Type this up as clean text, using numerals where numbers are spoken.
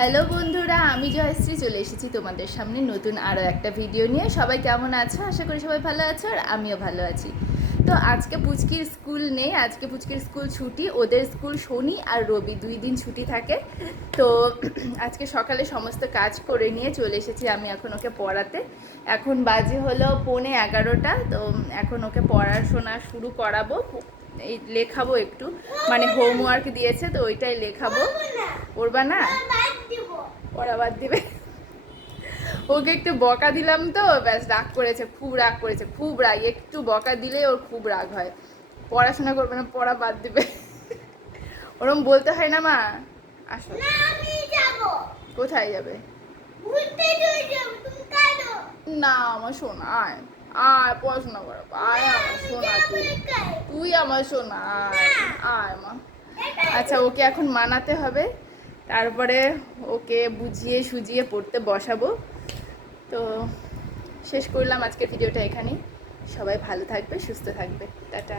Hello বন্ধুরা, আমি জয়শ্রী চলে এসেছি তোমাদের সামনে নতুন আরও একটা ভিডিও নিয়ে। সবাই কেমন আছো? আশা করি সবাই ভালো আছো, আর আমিও ভালো আছি। তো আজকে পুচকির স্কুল নেই, আজকে পুচকির স্কুল ছুটি। ওদের স্কুল শনি আর রবি 2 দিন ছুটি থাকে। তো আজকে সকালে সমস্ত কাজ করে নিয়ে চলে এসেছি আমি এখন ওকে পড়াতে। এখন বাজে হলো 11:15। তো এখন ওকে পড়াশোনা শুরু করাবো, এই লেখাবো একটু, মানে হোমওয়ার্ক দিয়েছে তো ওইটাই লেখাবো। পড়বা না? পড়া বাদ দিবে। ওকে একটু বকা দিলাম তো ব্যাস রাগ করেছে, খুব রাগ করেছে, খুব রাগ। একটু বকা দিলে ওর খুব রাগ হয়, পড়াশোনা করবে না, পড়া বাদ দিবে। ওরম বলতে হয় না মা। আসো। কোথায় যাবে? না আমার সোনা, আয় আয় পড়াশোনা করো, আয় আমার সোনা, তুই আমার সোনা, আয় আয় মা। আচ্ছা, ওকে এখন মানাতে হবে, তারপরে ওকে বুঝিয়ে সুজিয়ে পড়তে বসাবো। তো শেষ করলাম আজকের ভিডিওটা এখানেই। সবাই ভালো থাকবে, সুস্থ থাকবে, টাটা।